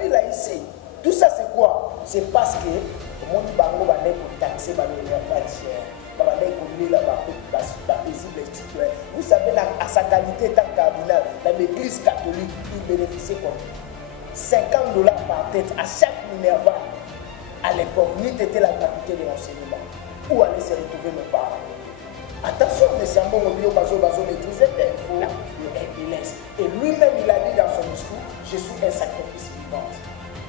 Kabila ici. Tout ça c'est quoi? C'est parce que le monde bango va taxer par les cher. Vous savez, à sa qualité tant cardinal, dans l'église catholique, il bénéficiait comme $50 par tête à chaque minerval. À l'époque, ni était la gratuité de l'enseignement. Où aller se retrouver nos parents? Attention, M. Sambo Mobio Bazo maîtrisait il laisse. Et lui-même, il a dit dans son discours, je suis un sacrifice vivant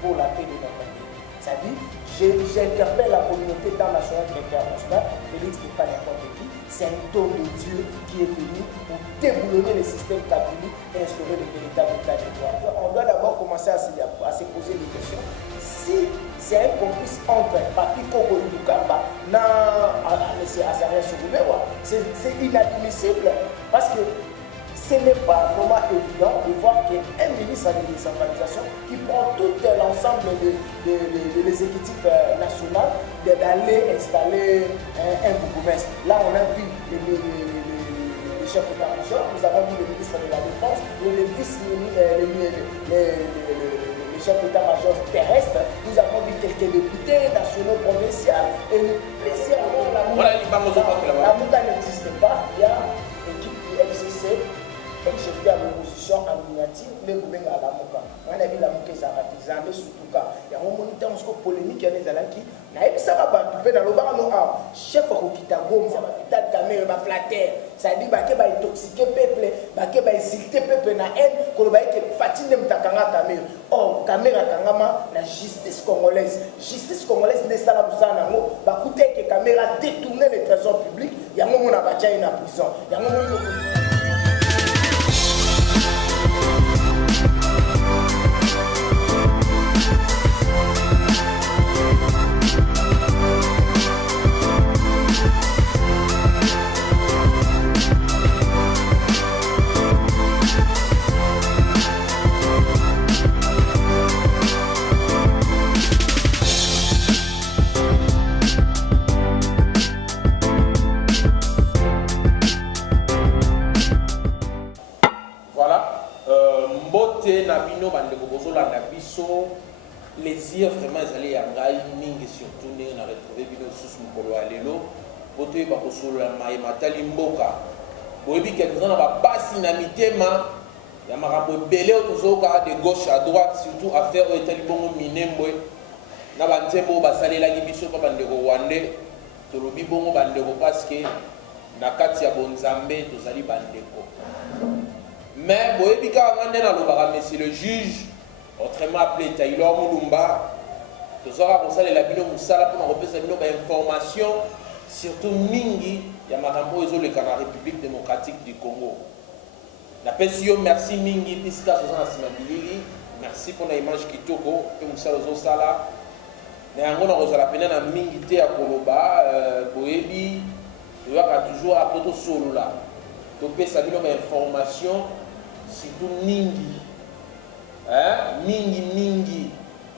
pour la paix de notre pays. C'est-à-dire, j'interpelle la communauté internationale et internationale. Félix n'est pas n'importe qui. C'est un don de Dieu qui est venu pour déboulonner le système catholique et instaurer le véritable état de droit. On doit d'abord commencer à se poser des questions. Si c'est un complice entre Papi Koko Lukamba et M. Azaria Souroumewa, c'est inadmissible parce que ce n'est pas vraiment évident de voir qu'un ministre de la décentralisation qui prend tout l'ensemble de l'exécutif national d'aller installer un bourgmestre. Là, on a vu le chef d'état-major, nous avons vu le ministre de la Défense, le chef d'état-major terrestre, nous avons vu quelques députés nationaux, provinciaux, et plusieurs. La Mouka n'existe pas, il y a l'équipe du FCC. Exécuté à l'opposition en miniature, mais vous avez la Mouka. On a vu la Mouka, ça a été jamais surtout cas. Il y a un moment où on a polémique, il y a des gens qui ça va pas tout dans le bar, chef Rokitago, ça va faire de caméra, va flatter. Ça dit que va intoxiquer peuple, que va insulter peuple na haine, que va fatiguer mtakanga caméra. Or, caméra kangama la justice congolaise. Justice congolaise n'est pas là pour ça, va coûter que caméra détourner les trésors publics, il y a un moment où on a battu une prison. Il y a un moment où les yeux vraiment allaient à Ngaï, Ning et surtout on a retrouvé Bino Sous Mukolo Alelo, Boté Bakosolo la Matali Mboka. Boébi quelques-uns n'a pas sinamité, il y a Marabo Belé autozoka de gauche à droite, surtout affaire au Talibon Minemboé. Nabantembo Basale la Gibiso Bandego Wande, Tolobi Bongo Bandego parce que Nakati ya Bonzambe, Tozali Bandeko. Mais Boébi Karamandena Lobara, mais c'est le juge. Autrement appelé Taylor Moulumba, nous aurons conseillé la Bino Moussala pour nous repérer des informations, surtout Mingi, Yamarambo et la République démocratique du Congo. La PSIO, merci Mingi, Piska Sosana Simabilili, merci pour l'image qui toko, et Moussala Zosala. Néanmoins, on a la peine à Mingi Té à Koloba, Boébi, il y a toujours à Poto Solo là. Donc, ça a des informations, surtout Mingi. Mingi,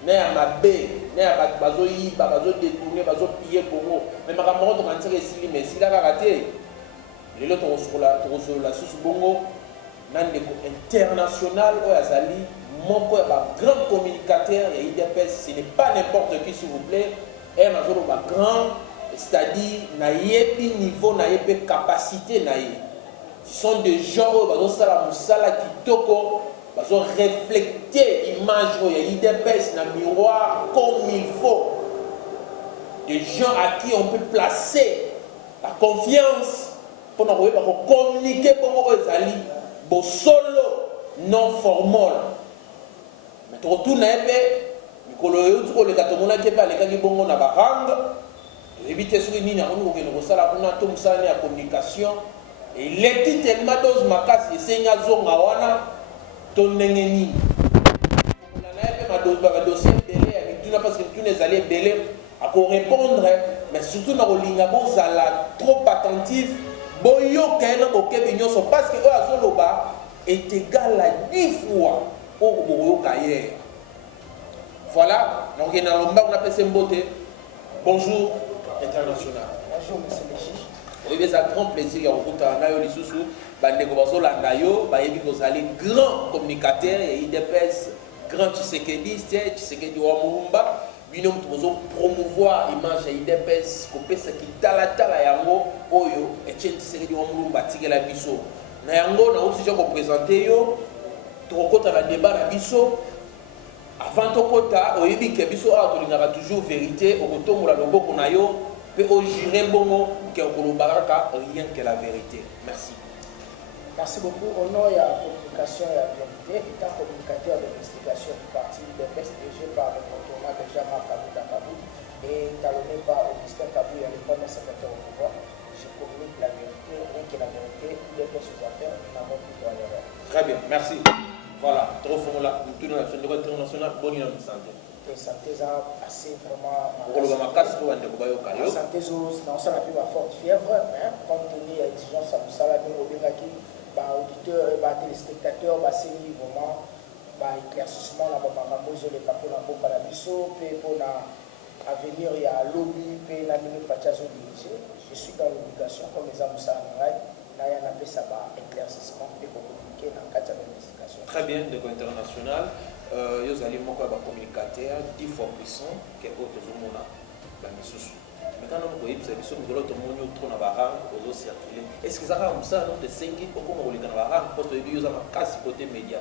ne ya mabe, ne ya bazo yiba, bazo détourner, bazo piller Congo. Mais ma camarade on entend ici, mais si la raté, les autres sur la sous Bongo, nandeko international ou azali, mon grand communicateur et IDPS, ce n'est pas n'importe qui s'il vous plaît, et un grand, c'est-à-dire naïepi niveau, naïepi capacité naïe. Ce sont des gens bazo sala musala kitoko. Ils ont reflété l'image de l'IDPS dans le miroir comme il faut. Des gens à qui on peut placer la confiance pour nous communiquer pour les alliés. Bon solo non formel. Mais tu retournes à l'épée, tu les gâteaux qui parlent les bongo na barang. Tu évites ce que nous avons la communication. Et les tellement dose ma casse et c'est une zone ton nengeni. On a un dossier belé, parce que tous les alliés belé à répondre, mais surtout dans le lingabo, ça trop attentif. Boyo kaina okebinyo so parce que eux azoloba est égal à 10 fois au boyo kaye. Voilà, donc on a appelé Semboté. Bonjour international. Bonjour monsieur le juge. Oui, c'est un grand plaisir de vous rencontrer. Bandeko Bazola Nayo, Bayebi Gozali, grand communicateur et IDPS, grand Tshisekedi wa Mulumba bino tozo promouvoir image ya IDPS kopesa kitala tala yango oyo Etienne Tshisekedi wa Mulumba tikela biso na yango na aussi je ko présenter yo tokota na débat na biso avant tokota oyebi ke biso a tolingaka toujours vérité okotombola loboko na yo pe o juré bongo ke okolobaka rien que la vérité. Merci. Merci beaucoup. Au nom de la communication et la vérité, étant communicateur d'investigation du parti IDPS, dirigé par le contournement de Jean-Marc Kabou et talonné par Augustin Kabou et le premier secrétaire au pouvoir, je communique la vérité, rien que la vérité, IDPS aux affaires, nous n'avons plus droit à l'erreur. Très bien, merci. Voilà, trop formula, nous tenons la chaîne internationale, bonne santé. Santé assez vraiment. Santé non ça n'a plus ma forte fièvre, compte tenu de l'exigence à Moussala, auditeur, téléspectateur, c'est vraiment éclaircissement dans les capos dans le Palabiso, pour l'avenir, il y a lobby, puis la minute je suis dans l'obligation, comme les Amoussala, il y a un éclaircissement pour communiquer dans le cadre de l'investigation. Très bien, de international. Vous allez mon communicateur 10 fois puissant que autre zomona la misusu. Maintenant nous voyons que nous allons tout monde trop na barang aux circuler. Est-ce que ça va comme ça non de 5 ans comme on les dans barang parce que ils ont casse côté média.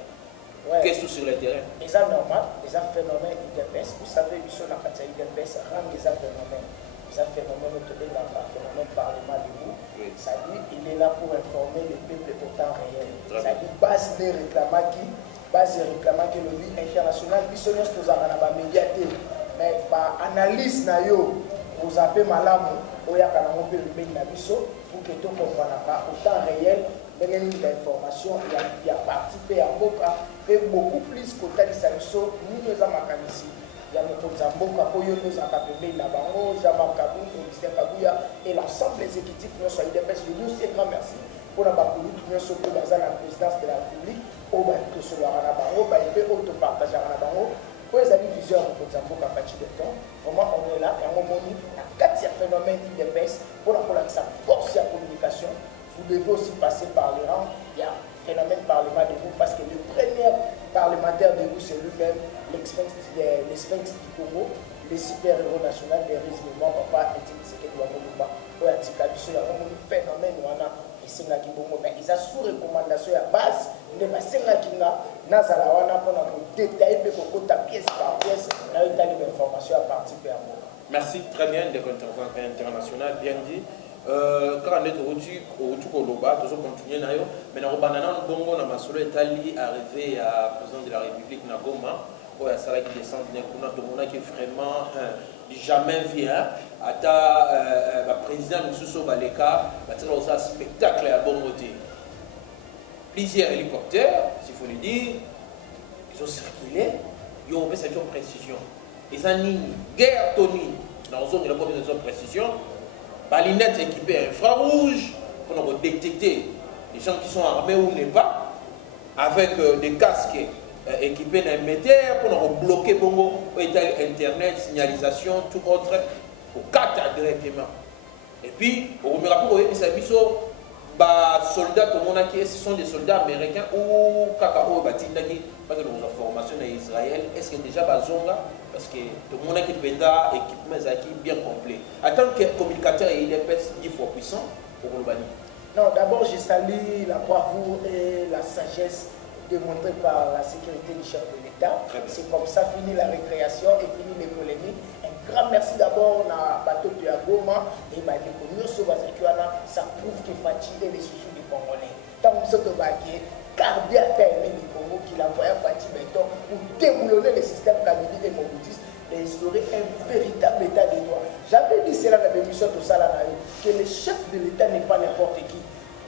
Qu'est-ce sur le terrain? Les ça normal, les phénomènes IDPS, vous savez ils sont dans la IDPS rend les phénomènes. Les phénomènes autour de la phénomène parlement de vous. Ça dit il est là pour informer le peuple au temps réel. Ça dit base des réclamants qui base réclamant que le lobby international bisognos tozala na ba médiaté mais ba analyse na yo vous appelez malamu oyaka na mpe le na biso pour que to comprendre pas au temps réel ndenge l'information il y a participé à mboka et beaucoup plus kotalisa biso nini eza makanisi ya mokonzi ya mboka oyo tozaka pembeni na bango Jean-Marc Kabou, Augustin Kabouya et l'ensemble des exécutifs nyonso ya IDPS. Je dis aussi un grand merci pour la politique nyonso oyo baza na présidence de la République oyo tosolaka na bango bayepe oyo topartageaka na bango oyo ezali vision ya mokonzi ya mboka Faci Beton. Vraiment on est là yango moni na kati ya phénomène IDPS mpona kolakisa force ya communication. Vous devez aussi passer par les rangs. Il y a phénomène parlement de vous parce que le premier parlementaire de vous c'est lui-même les sphinx du Congo, les super-héros nationaux des risques de mort, papa et Tshisekedi wa Mulumba oyo atika biso yango moni phénomène wana esengaki bongo mais eza sous recommandation ya base nde basengaki nga nazala wana mpona kodetaille mpe kokota pièce par pièce na yo etali bainformation ya parti mpe yango. Merci, très bien, ndeko international, bien dit. Quand on est au Koloba, toujours continuer nayo, mais na banana bongo na masolo etali arrivé à président de la République na Goma, où il y a ça qui descend d'un coup na tomona qui vraiment jamais vient ata la président Moussou Baleka batela aussi un spectacle à bon côté. Plusieurs hélicoptères, s'il faut le dire, ils ont circulé, ils ont fait cette précision. Ils ont une guerre Tony dans la zone de la population de précision. Balinettes équipées infrarouge pour détecter les gens qui sont armés ou pas, avec des casques équipés d'un émetteur pour bloquer Bongo, Internet, signalisation, tout autre, pour 4 directement. Et puis, on me rappelle que les soldats, ce sont des soldats américains ou Kakao Batindaki, parce que nous avons formation en Israël, est-ce que déjà Bazonga? Parce que tout le monde qui est équipement bien complet. En tant que communicateur, il est 10 fois puissant pour le bannir. Non, d'abord, je salue la bravoure et la sagesse démontrée par la sécurité du chef de l'État. C'est comme ça, fini la récréation et fini les polémiques. Un grand merci d'abord à Bateau de Goma et ça prouve que Faci est les chouchous du Congolais. Tant que vous êtes cardiaque et du Congo qui l'envoie à Faci Beton pour déboulonner le système Kabili et Mobutis et instaurer un véritable état de droit. J'avais dit cela dans l'émission de Salanari, que le chef de l'État n'est pas n'importe qui.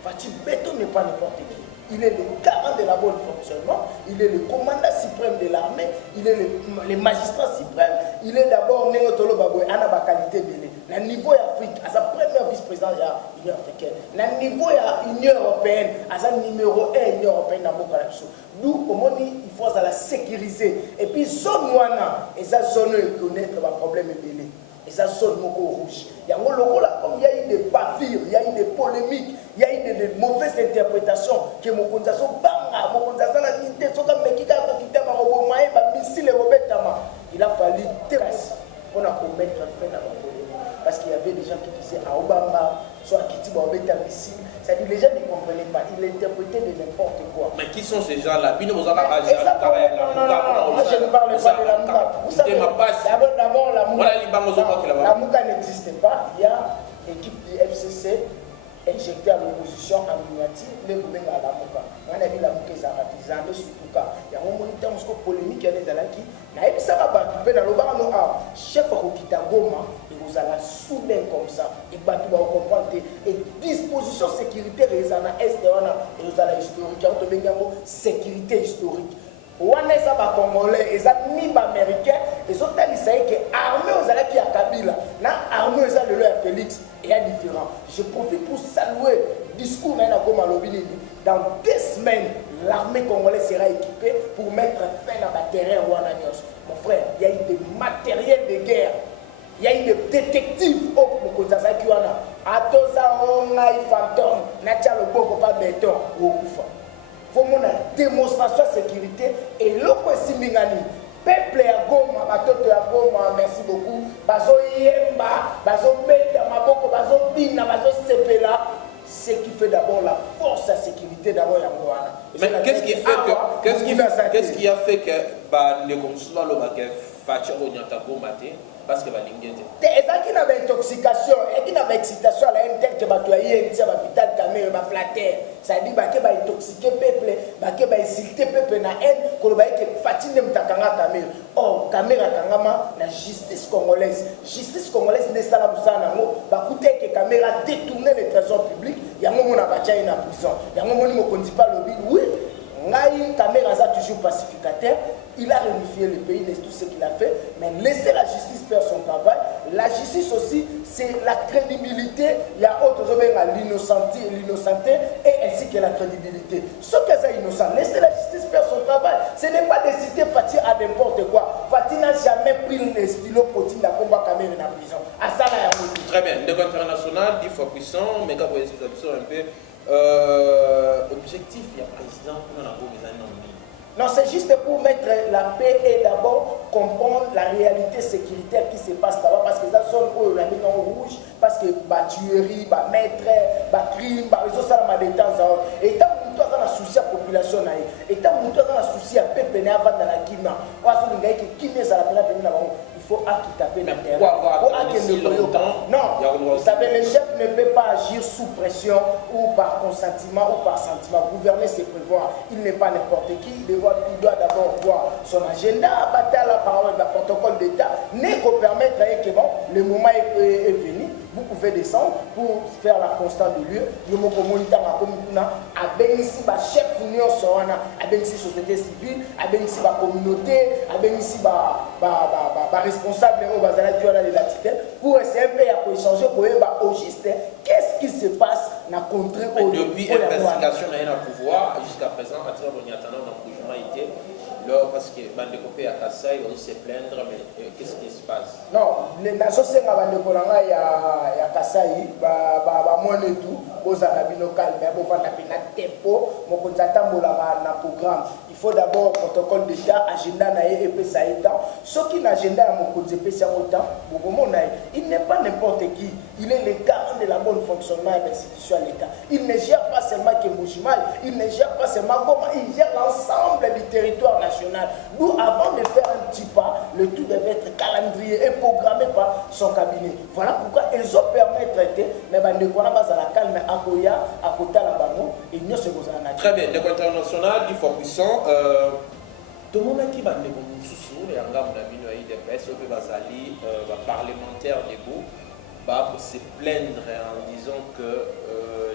Faci Beton n'est pas n'importe qui. Il est le garant de la bonne fonctionnement, il est le commandant suprême de l'armée, il est le magistrat suprême, il est d'abord Nengotolo Baboy, Anaba qualité belé. Le niveau Afrique, à sa première vice-présidente de l'Union africaine, le niveau de l'Union européenne, à sa numéro 1 Union européenne dans le Kalapso. Nous, au monde, il faut la sécuriser. Et puis, zone Wana, et sa zone connaître le problème belé. Et ça sonne beaucoup rouge. Il y a eu des bavures, il y a eu des polémiques, il y a eu des mauvaises interprétations que mon condamnation banga, mon condamnation la unité, soit comme qui a quitté ma robot moyen ba missile robetama il a fallu terrasser pour mettre fin à la polémique parce qu'il y avait des gens qui disaient à Obama soit Kitiba obeta missile, c'est-à-dire les gens ne comprenaient pas, ils interprétaient de n'importe quoi. Mais qui sont ces gens-là? Non, moi je ne parle pas de la Mouka. Vous savez, d'abord la Mouka n'existait pas, il y a l'équipe du FCC injecté à l'opposition en miniature, les gouverneurs à la Mouka. On a vu la Mouka, ils ont surtout cas. Il y a un moment où polémique, il y a des gens qui n'ont pas pu faire le chef Rokita Goma, et vous allez soudain comme ça, et vous allez comprendre et disposition sécuritaire, et vous allez historique, il y a sécurité historique. Wana eza ba congolais eza mi ba américain ezotalisa que armée ozala ki ya Kabila na armée eza lelo ya Félix et ya différent. Je profite pour saluer discours na Goma Lobini. Dans 2 semaines l'armée congolaise sera équipée pour mettre fin à la terrain wana nyos. Mon frère, il y a eu des matériels de guerre. Il y a eu des détectives au Mokozaza qui wana atoza ongai fantôme na tia le boko pas béton au kufa. Faut mon démonstration de sécurité et l'autre simingani peuple ya Goma batoto ya Goma merci beaucoup bazo yemba bazo mettre maboko bazo bina bazo sepela ce qui fait d'abord la force à sécurité d'abord ya Ngwana. Mais qu'est-ce qui a fait que bah les consulats le baguette fatia onyata Goma parce que balingete ezaki na intoxication et na excitation la interne bato ya yenti ba vital caméra ba flatter ça dit ba ke ba intoxiquer peuple ba ke ba insulter peuple na haine ko ba ke fatine mtakanga caméra oh caméra kangama na justice congolaise ne sala busana ngo ba kuté ke caméra détourner le trésor public yango mona ba tchai na prison yango moni mo konzi pas lobby oui ngai caméra ça toujours pacificateur. Il a réunifié le pays de tout ce qu'il a fait, mais laisser la justice faire son travail. La justice aussi, c'est la crédibilité. Il y a autre chose, l'innocenté et ainsi que la crédibilité. Ce que c'est innocent, laissez la justice faire son travail. Ce n'est pas de citer Fatih à n'importe quoi. Fatih n'a jamais pris le stylo pour dire la combat caméra dans la prison. À ça, là, très bien. Le international, 10 fois puissant, mais quand vous expliquez un peu, objectif, il y a président, on a beau des années. Non, c'est juste pour mettre la paix et d'abord comprendre la réalité sécuritaire qui se passe là-bas parce que ça sonne au en rouge, parce que la tuerie, la maître, le crime, les autres, ça m'a des temps. Et tant que tu as un souci à la population, et tant que tu as un souci à peuple avant dans la Guinée, il faut taper la terre. Non, vous savez, le chef ne peut pas agir sous pression ou par consentement ou par sentiment. Gouverner, c'est prévoir. Il n'est pas n'importe qui. Il doit d'abord voir son agenda, abattre la parole d'un protocole d'État, n'est qu'au permettre que bon, le moment est venu. Vous pouvez descendre pour faire la constante de lieu. Nous avons communauté ici chef union ici société civile, ici communauté, ici responsable pour essayer de échanger pour au juste qu'est-ce qui se passe dans le contrée. Depuis l'investigation n'a rien à pouvoir jusqu'à présent, à travers le été parce que bande copé à Kassai va se plaindre mais qu'est-ce qui se passe? Non, les nations c'est bande kolanga ya Kassai ba mone tout bozala bino calme bo vanda pina tempo mo konzata mbola na programme. Il faut d'abord protocole d'état agenda na et pesa état ce qui l'agenda mo konze pesa autant il n'est pas n'importe qui, il est le garant de la bonne fonctionnement de l'institution de l'État. Il ne gère pas seulement que Moujimal, il ne gère pas seulement Goma, il gère l'ensemble du territoire national. D'où avant de faire un petit pas, le tout devait être calendrier et programmé par son cabinet. Voilà pourquoi ils ont permis de traiter, mais de quoi à la calme à Koya, à Kota la Bango, et nous se posons en très bien, le international, il faut puissant. Tout le monde qui va nous soucier, et en gamme d'abino et de presse, on peut aller parlementaire debout. Pour se plaindre en disant que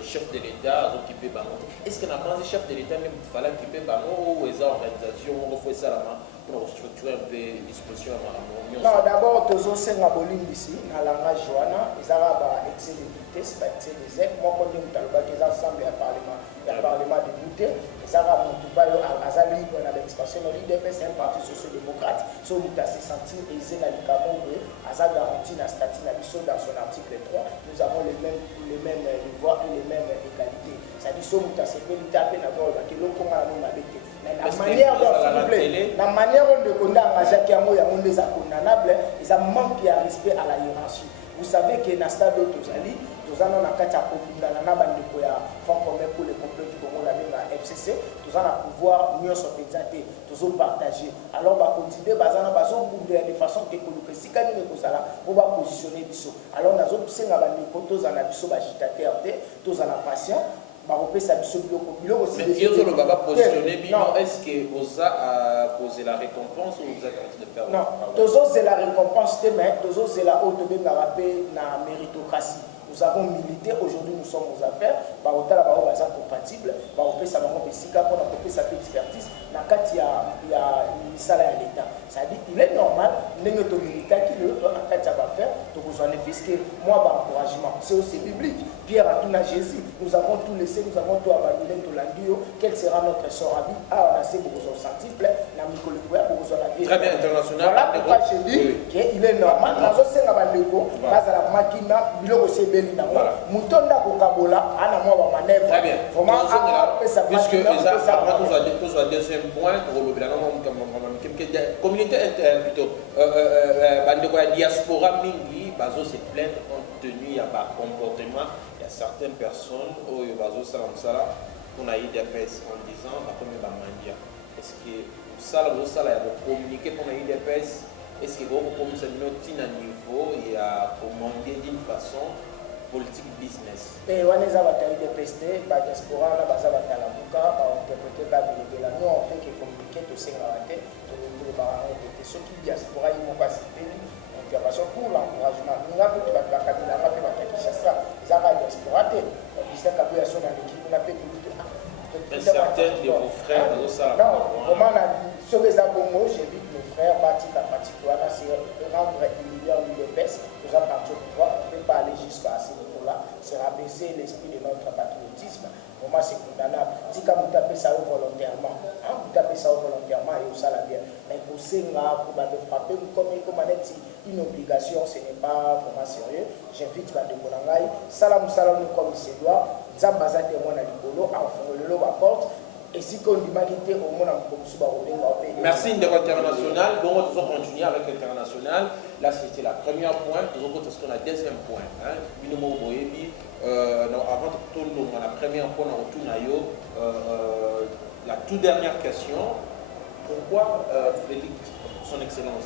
chef de l'État a occupé Bango. Est-ce qu'on a pensé chef de l'État même qu'il fallait occuper Bango ou les organisations ont fait ça pour structurer un peu les dispositions à Maramon? Non, d'abord, tous les gens qui ici, dans la langage Joana, ils ont excès de vitesse, excès de zèle. Moi, quand je me parle, ils ensemble, il y a le Parlement débuté. Zara Montoubayo, Azali, on a l'expansion, l'IDPS c'est un parti social-démocrate, sur le se sentir aisé dans le Cameroun, Azal garantit la statut dans son article 3, nous avons les mêmes devoirs et les mêmes égalités. C'est-à-dire, sur le se peut taper d'abord, que l'on commence à nous avec. La manière dont, s'il vous plaît, la manière dont on a engagé Kiamo, il y a des condamnables, ils ont manqué à respect à la hiérarchie. Vous savez que dans le stade de Tozali, nous avons un cas de fonds commun pour les complets du Congo, la FCC, nous allons pouvoir mieux se présenter, nous allons partager. Alors, on va continuer, de façon que si nous avons positionner. Alors, nous allons pousser dans les potos, nous allons agitateur, nous allons patient. Mais est-ce que vous avez posé la récompense ou vous avez arrêté de faire? Non, c'est la récompense, mais c'est la haute de la méritocratie. Nous avons milité, aujourd'hui nous sommes aux affaires, par autant la compatible, par autant ça va pour sa expertise, dans le cas il y a une salaire à l'État. C'est-à-dire il est normal, notre militaire qui le en cas ça va faire, donc vous en que moi par encouragement, c'est aussi biblique. Pierre a tout à Jésus, nous avons tout laissé, nous avons tout abandonné, tout l'anguille, quel sera notre sort à vie? Ah, on a assez beaucoup de sensibles, on a mis pour la vie. Très bien, international. Voilà pourquoi je dis qu'il est normal, nous avons fait la bandeko, grâce à la machine, il aussi Moutonda Kokabola, Anna Moa manœuvre. Très bien. Puisque nous avons deuxième point, communauté plutôt, la diaspora mingi, bazo se plaindre compte tenu à bas comportement. Il y a certaines personnes, oh bazo salam sala, on a eu des pèses en disant, bah comme mandia. Est-ce que ça a communiqué pour eu des pèses? Est-ce que vous commencez à noter un niveau et à commander d'une façon politique business? Et on a des PST, la diaspora, la base à la Bouka, on interpréter la Bilibela. Nous, on fait que communiquer tout ça dans la tête, tout le monde, ceux qui diaspora, ils vont pas citer une intervention pour l'encouragement. Nous avons fait la Kabila, on a fait la Kinshasa, ils ont la diaspora, on dit ça, Kabila, son équipe, on a fait tout. Mais certains de vos frères, non, comment on a dit, sur les abonnements, j'invite mes frères, Batik à Patikouana, c'est rendre humiliant l'UDPS, nous avons parti au pouvoir, on ne peut pas aller jusqu'à ce niveau-là, c'est rabaisser l'esprit de notre patriotisme. Pour moi, c'est condamnable. Si quand vous tapez ça volontairement, vous tapez ça volontairement et vous savez bien. Mais pour ces gens, pour frapper, comme une obligation, ce n'est pas vraiment sérieux. J'invite les gens, salam salam comme il se doit, Zambaza témoin à l'Ibolo, enfin, le lot apporte. Et si on dit humanité au monde, merci international. Donc, nous allons continuer avec l'international. Là, c'était la première point. Nous allons continuer sur la deuxième point. Avant tout le monde, la première point, on retourne à la toute dernière question. Pourquoi Félix, son excellence,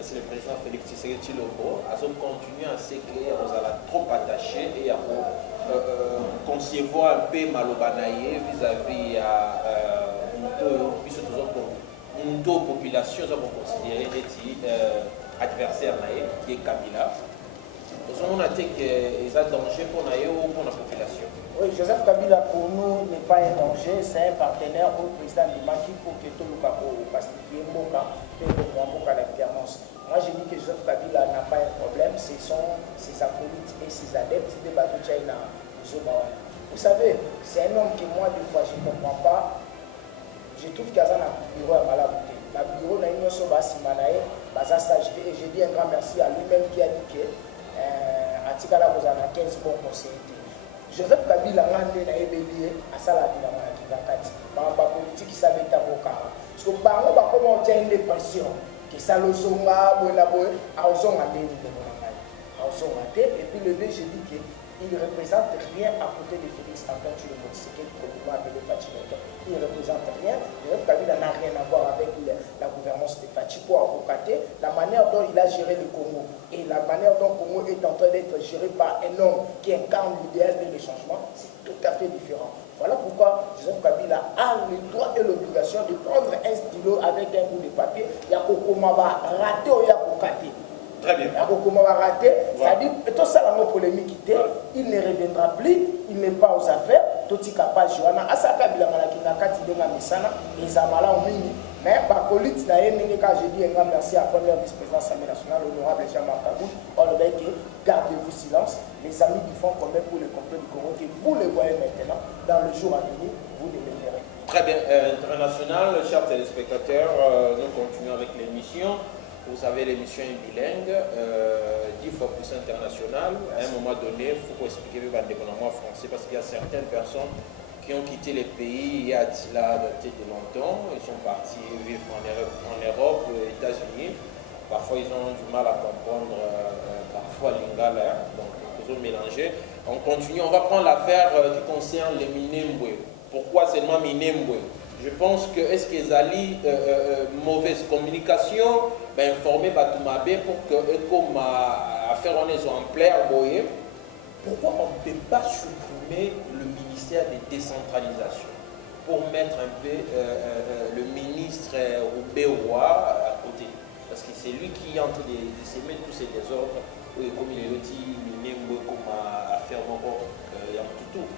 c'est le président Félix Tshisekedi Tshilombo, a continué à s'écrire, on a trop attaché et à concevoir un peu malobanaye vis-à-vis à une population considérée adversaire qui est Kabila. On a dit qu'il y a un danger pour la population. Oui, Joseph Kabila pour nous n'est pas un danger, c'est un partenaire au président du Maki pour que tout le monde pacifier Moka et l'alternance. Moi je dis que Joseph Kabila n'a pas un problème, ce sont ses acolytes et ses adeptes de Batouchaïna. Vous savez, c'est un homme que moi des fois je ne comprends pas. Je trouve qu'il y a un bureau à Malabouté. Le bureau n'a une chose à Simanae, et je dis un grand merci à lui-même qui a dit que Atikala vous en a 15 bons conseillers. Joseph Kabila a évolué à Saladi dans la politique qui s'avait été avocat. Parce que par exemple, comment on tient une pension, qui s'allosonga, et puis le je dis qu'il ne représente rien à côté de Félix Antoine Tshilombo Tshisekedi, communément appelé Fachiloto. Il ne représente rien. Joseph Kabila n'a rien à voir avec la gouvernance de Fachi pour avocater la manière dont il a géré le Congo et la manière dont le Congo est en train d'être géré par un homme qui incarne l'idéal de changement, c'est tout à fait différent. Voilà pourquoi Joseph Kabila a le droit et l'obligation de prendre un stylo avec un bout de papier. Il y a Kokomaba raté ou il y a Kokate. Très bien. C'est-à-dire, tout ça, la polémique, il ne reviendra plus, il n'est pas aux affaires, tout ce capable, Joana, Asaka Bilamalakina, Katidena Missana, et Zamala en mini. Mais par colite, quand je dis un grand merci à la première vice-présidente de l'Assemblée nationale, l'honorable Jean-Marc Kabou, on le dit gardez-vous silence, les amis du Fonds commun pour le complot du Congo, que vous le voyez maintenant, dans le jour à venir, vous ne le verrez. Très bien, international, chers téléspectateurs, nous continuons avec l'émission. Vous savez, l'émission est bilingue, 10 fois plus internationale. À un moment donné, il faut expliquer le développement français parce qu'il y a certaines personnes qui ont quitté les pays il y a daté de longtemps. Ils sont partis vivre en Europe, aux États-Unis. Parfois, ils ont du mal à comprendre, parfois l'ingala, donc ils ont mélangé. On continue, on va prendre l'affaire qui concerne les Minembwe. Pourquoi seulement Minembwe? Je pense que est-ce qu'ils allaient mauvaise communication, ben, informer Batumabé pour que comme affaire on est exemplaire, pourquoi on ne peut pas supprimer le ministère de décentralisation pour mettre un peu le ministre Roubaix-Roy à côté? Parce que c'est lui qui est en train de s'aimer tous ces désordres, comme il est dit, Minembwe, comme affaire tout.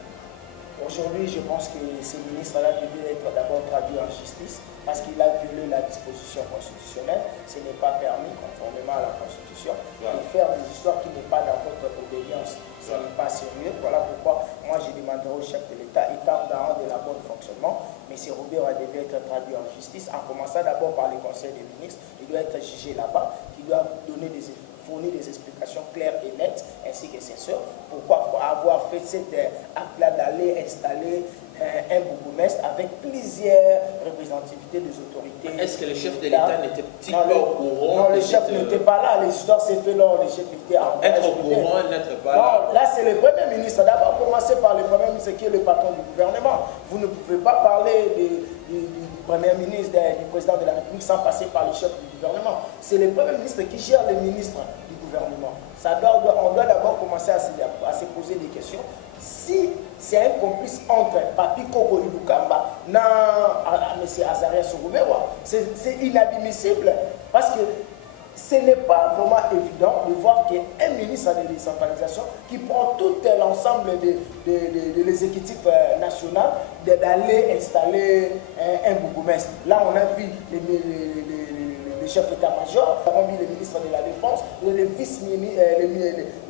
Aujourd'hui, je pense que ces ministres-là devaient être d'abord traduits en justice parce qu'il a violé la disposition constitutionnelle. Ce n'est pas permis, conformément à la Constitution, de faire des histoires qui n'est pas dans votre obédience. Ce n'est pas sérieux. Voilà pourquoi moi je demanderai au chef de l'État, étant garant de la bonne fonctionnement, M. Robert devait être traduit en justice, en commençant d'abord par le Conseil des ministres. Il doit être jugé là-bas, qui doit fournir des explications claires et nettes, ainsi que ses soeurs, pourquoi avoir fait cet acte-là d'aller installer un bourgmestre avec plusieurs représentativités des autorités. Est-ce que le chef de l'État n'était pas au courant? Non, le chef n'était pas là, l'histoire s'est faite lors le chef était en place. Être au courant, n'être pas là. Non, là c'est le Premier ministre. D'abord, commencez par le Premier ministre qui est le patron du gouvernement. Vous ne pouvez pas parler du Premier ministre, du président de la République sans passer par le chef du gouvernement. C'est le Premier ministre qui gère les ministres du gouvernement. On doit d'abord commencer à se poser des questions. Si c'est un complice entre Papi Koko Lukamba et M. Azarias Roubaix-Roy, c'est inadmissible parce que ce n'est pas vraiment évident de voir qu'un ministre de décentralisation qui prend tout l'ensemble de l'exécutif national d'aller installer un bourgmestre. Là, on a vu le chef d'état-major, nous avons vu le ministre de la Défense, le vice-ministre,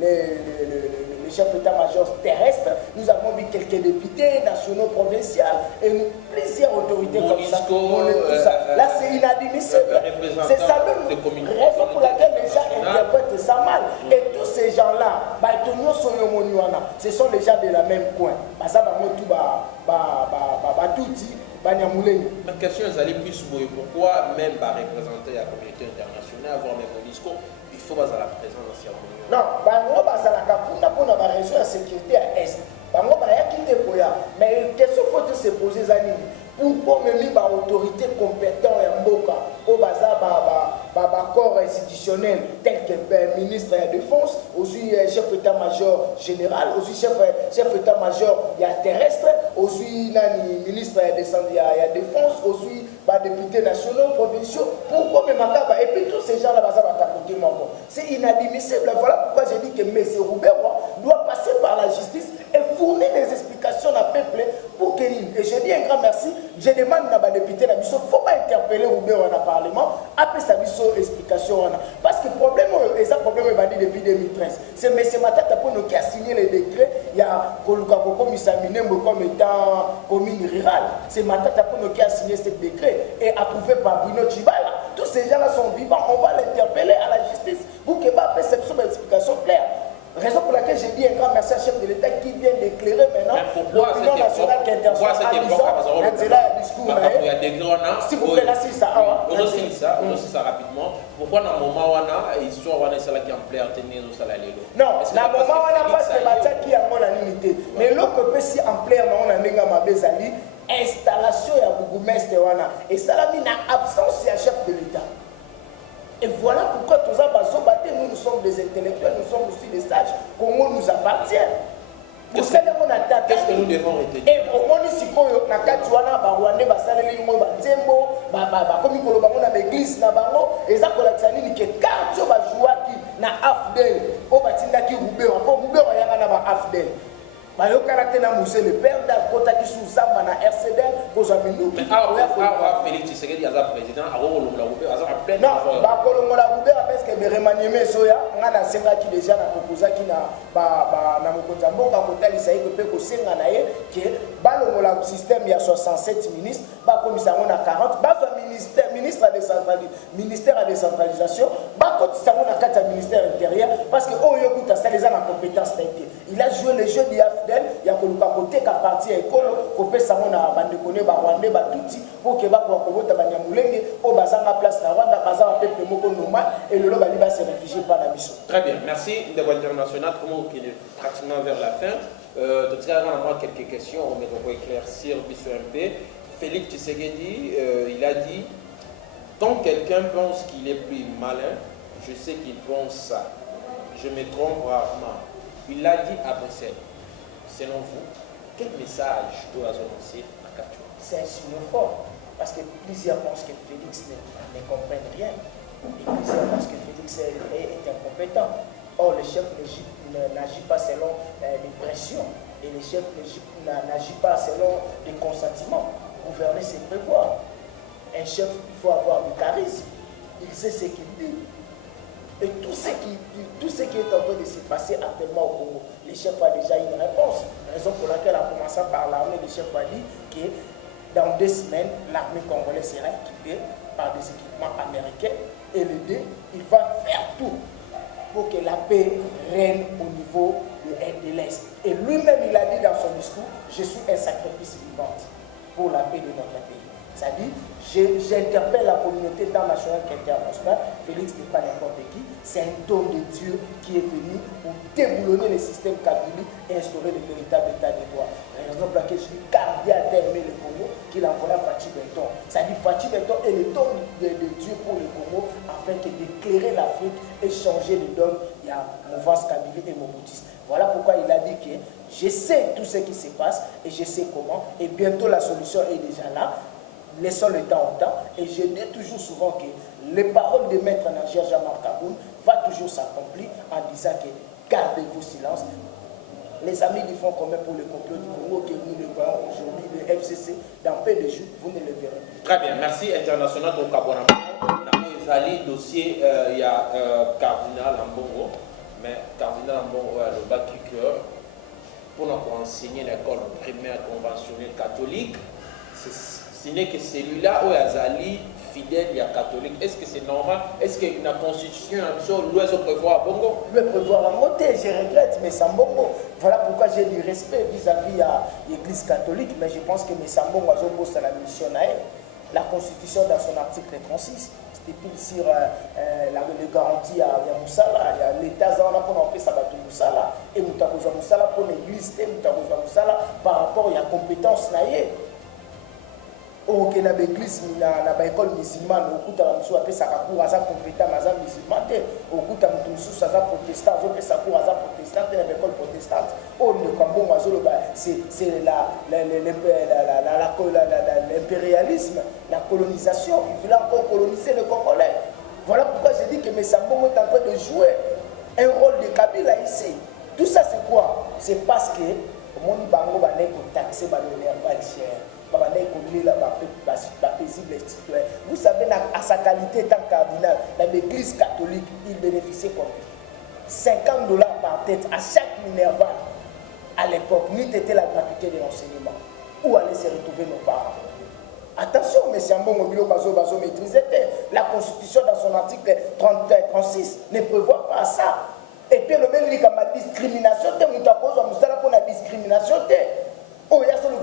le chef d'état-major terrestre, nous avons vu quelques députés nationaux, provinciaux et plusieurs autorités comme ça. Là, c'est inadmissible. C'est ça la raison pour laquelle les gens interprètent ça mal. Et tous ces gens-là, ce sont les gens de la même coin. Ma question est allée plus loin. Pourquoi même représenter la communauté internationale, voire même au discours, il faut pas la présence dans cette réunion? Non, pour la raison de sécurité à Est. Mais question faut se poser pourquoi même l'autorité compétente en Mboka au corps institutionnel tel que le ministre de la Défense, aussi chef d'état-major général, aussi chef d'état-major terrestre, aussi ministre de la Défense, aussi députés nationaux, provinciaux, pourquoi même et puis tous ces gens-là, c'est inadmissible. Voilà pourquoi j'ai dit que M. Roubaix-Roy doit passer par la justice et fournir des explications à peuple pour que et je dis un grand merci. Je demande à les députés, il ne faut pas interpeller Roubaix-Roy dans le Parlement, après sa explication. Parce que le problème, et ça problème est dit depuis 2013, c'est M. Matata qui a signé les décrets, il y a Koluka Koko Misaminembo comme étant commune rurale. C'est Matata qui a signé ce décret et approuvé par Bruno Tchibala. Tous ces gens-là sont vivants, on va l'interpeller à la justice pour qu'il va faire cette explication claire. Raison pour laquelle j'ai dit un grand merci à chef de l'État qui vient d'éclairer maintenant l'opinion nationale qui est internationale. S'il vous plaît, là, c'est ça. Ça rapidement. Pourquoi dans le moment où on a histoire où on est qui est en plein tenir au salaire? Non, dans le moment où on a pas ce matin qui a mon limité. Mais l'autre si en plein on a n'enga ma bezali installation ya bourgmestre wana et ça la mis en absence ya chef de l'État. Et voilà pourquoi tous nous sommes des intellectuels, nous sommes aussi des sages. Congo nous appartient. Qu'est-ce que nous devons retenir? Et au moins, si on a quatre Rwanda, Rwanda, Basaleli, Batembo, comme il y a des églises, et ça, on a dit que quand on va jouer na Afdel, on va dire que Roubaix, on va Afdel. Bayo caractère na musée le père da kota ki sous samba na RCD ko za minu. Mais Félix Tshisekedi aza président a kolongola Roubert aza plein. Non, ba kolongola Roubert parce que be remaniement soya ngana senga ki déjà na proposa ki na na mokonza mboka kotalisa ye pe ko senga na ye ke ba longola système ya 67 ministres ba komisa na 40 ba ministère à décentralisation ba kotisa na kata ministère intérieur parce que oyo kuta ça les a na compétence taité. Il a joué le jeu d'Afdel, il y a koluka côté ka parti école ko pesa mona bande koné ba Rwanda ba tuti pour que ba ko kobota ba nyamulenge o bazanga place na Rwanda bazanga peuple moko normal et le loba liba se réfugier par la mission. Très bien, merci de votre international comment qui est pratiquement vers la fin. De très moi quelques questions mais on va éclaircir sur un peu. Félix Tshisekedi il a dit quand quelqu'un pense qu'il est plus malin, je sais qu'il pense ça. Je me trompe rarement. Il l'a dit à Bruxelles. Selon vous, quel message doit annoncer à Katio? C'est un signe fort, parce que plusieurs pensent que Félix ne comprenne rien, et plusieurs pensent que Félix est incompétent. Or, le chef n'agit pas selon les pressions, et le chef n'agit pas selon les consentiments. Gouverner, c'est prévoir. Un chef, il faut avoir du charisme, il sait ce qu'il dit. Et tout ce qui est en train de se passer actuellement au Congo, le chef a déjà une réponse. Raison pour laquelle, en commençant par l'armée, le chef a dit que dans 2 semaines, l'armée congolaise sera équipée par des équipements américains. Et le 2, il va faire tout pour que la paix règne au niveau de l'Est. Et lui-même, il a dit dans son discours, je suis un sacrifice vivant pour la paix de notre pays. C'est-à-dire, j'interpelle la communauté tant nationale qu'internationale. Félix n'est pas n'importe qui, c'est un don de Dieu qui est venu pour déboulonner le système kabylie et instaurer le véritable état de droit. Par exemple, laquelle je dis car Dieu a aimé le Congo, qu'il envoya Fatou Benton. C'est-à-dire, Fatou Benton est le don de Dieu pour le Congo afin d'éclairer l'Afrique et changer le don. Il y a mouvance kabylie et moboutiste. Voilà pourquoi il a dit que je sais tout ce qui se passe et je sais comment, et bientôt la solution est déjà là. Laissons le temps au temps. Et je dis toujours souvent que les paroles de Maître Nadia Jean-Marc Kaboun vont toujours s'accomplir en disant que gardez-vous silence. Les amis du Front commun pour le complot du Congo que nous le voyons aujourd'hui, le FCC, dans peu de jours, vous ne le verrez plus. Très bien, merci international au Kabouana. Dans les dossiers, il y a Cardinal Ambongo, mais Cardinal Ambongo a le bac cœur pour nous enseigner l'école primaire conventionnelle catholique. Ce n'est que celui-là où Azali fidèle, il y a catholique. Est-ce que c'est normal? Est-ce que la constitution doit se prévoir à Bongo? Le prévoir à monter, je regrette, mais Sambongo. Voilà pourquoi j'ai du respect vis-à-vis de l'église catholique, mais je pense que Sambongo a joué la mission. La constitution dans son article 36 stipule sur les garanties à Moussala. L'État a pour ça Moussala et Moutakoza Moussala pour l'église, Moutakoza Moussala par rapport à la compétence naïe. Au Kenya l'église na ba école musulmane okuta musu apesa ka cour aza compétent aza musulman te okuta musu aza protestant zo pesa cour aza protestant te na école protestante o ne kambongo azolo ba c'est l'impérialisme, la colonisation. Il voulait encore coloniser le Congolais. Voilà pourquoi je dis que Messambongo est en train de jouer un rôle de Kabila ici. Tout ça c'est quoi? C'est parce que mon bango va n'est pour taxer l'honneur cher. Vous savez, à sa qualité tant cardinal, dans l'église catholique, il bénéficiait comme $50 par tête à chaque minerval. À l'époque, ni était la gratuité de l'enseignement. Où allaient se retrouver nos parents? Attention, M. Ambongo Bilo Bazo maîtrisait. La Constitution, dans son article 36, ne prévoit pas ça. Et puis, le même dit que ma discrimination, pour la discrimination, oh, il y a une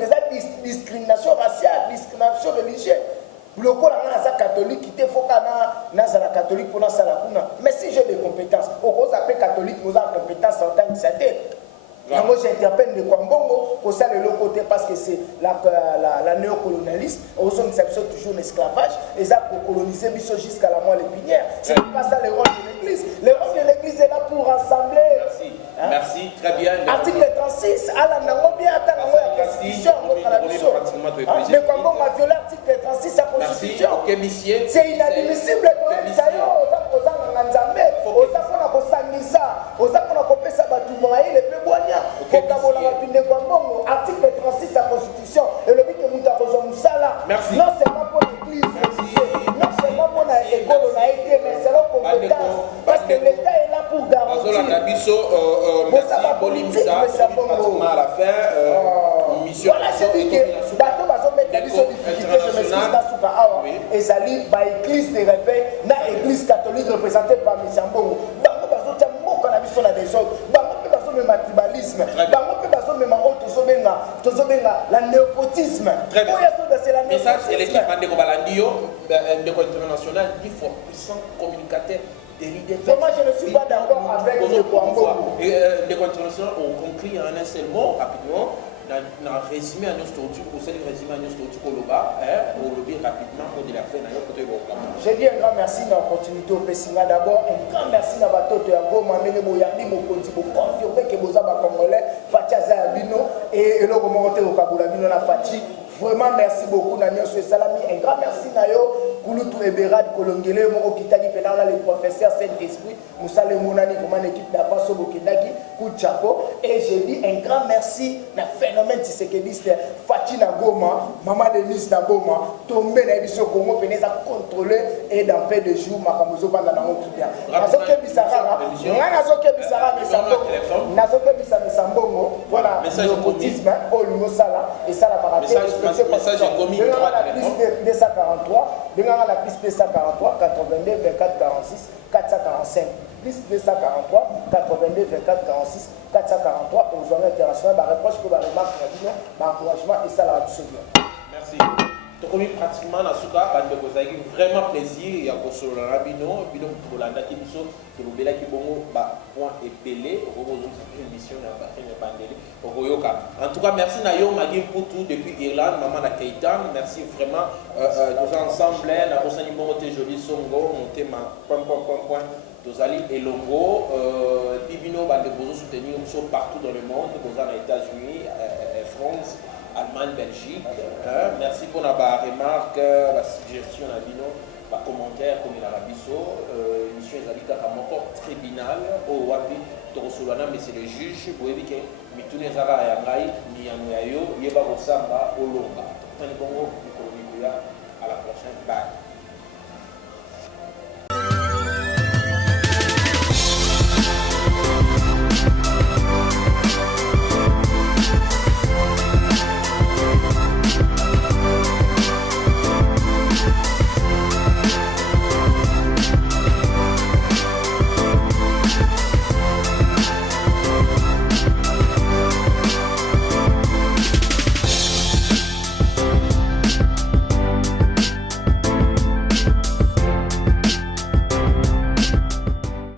discrimination raciale, discrimination religieuse. Le corps est catholique, il faut que catholique pour mais si j'ai des compétences, on appelle catholique, nous avons des compétences en tant que c'était. Moi j'interpelle de Kwambongo pour ça le côté parce que c'est la néocolonialisme, aux hommes c'est toujours l'esclavage, et ça pour coloniser jusqu'à la moelle épinière. C'est pas ça le rôle de l'église. Le rôle de l'église est là pour rassembler. Merci. Hein? Merci, très bien. Article 36, à la bien attendre la constitution, mais Kwambongo a violé l'article 36 de la constitution. C'est inadmissible que ça y est, aux merci Bolimsa pratiquement à la fin mission voilà je dis que bateau bazo mettre biso difficulté je m'excuse na suka awa ezali ba église de réveil na église catholique représentée par M. Mbongo bango bazo tia mboka na biso na désordre bango pe bazo mema tribalisme bango pe bazo mema tozobenga la népotisme oya so c'est la népotisme. Mais ça c'est l'équipe Bandeko Balandio de international il faut puissant communicateur. Moi, je ne suis pas d'accord avec le Kwambo. Les internationaux ont conclu en un seul mot, rapidement, dans le résumé à nos structures, pour ce résumé à nos structures, au lobby rapidement, pour de la fin, dans côté je dis un grand merci dans la continuité au Pessinga. D'abord, un grand merci à Batoto et à Goma, Mene Moyandi, Mokonzi, pour confirmer que vous avez Congolais, Fatia Zayabino et le Romonté au Kabulabino, la Fati. Vraiment, merci beaucoup, Nanios et Salami. Un grand merci, Nayo. Kulutu Eberad Kolongele Moko Kitagi pendant les professeurs Saint-Esprit Moussa Lemonani comme une équipe d'Apaso Bokendagi Kouchapo et j'ai dit un grand merci na phénomène tisekediste Fatina Goma Maman Denise Naboma tombé na biso Congo peneza contrôler et dans peu de jours makamozo banda na motu bien nazoke bisara nazoke bisara Mesambongo voilà le bouddhisme au Lumosala et ça la message commis la 243 la piste 243 82 24 46 445 piste 243 82 24 46 443 aux zones internationales par reproche pour la remarque par encouragement et ça la bien. Merci. Donc pratiquement dans ce cas vraiment plaisir il y a Kosolo Rabino Bino Bolanda Kimso que vous bela qui bongo point épelé au revoir une mission dans la bandeli au Royoka. En tout cas merci Nayo Magim pour tout depuis Irlande maman la Keitan merci vraiment tous ensemble na bosani bongo te joli songo monter ma point tous ali elongo Bibino bande bozo soutenir partout dans le monde aux États-Unis France Allemagne, Belgique. Merci pour la remarque, la suggestion, la bino, la commentaire comme il a rabisso. L'émission est allée à mon tribunal au Wapi, Torosolana, mais c'est le juge. Vous voyez que Mitune Zara et Angaï, Miyanuayo, Yeba Rosamba, Olonga. À la prochaine. Bye.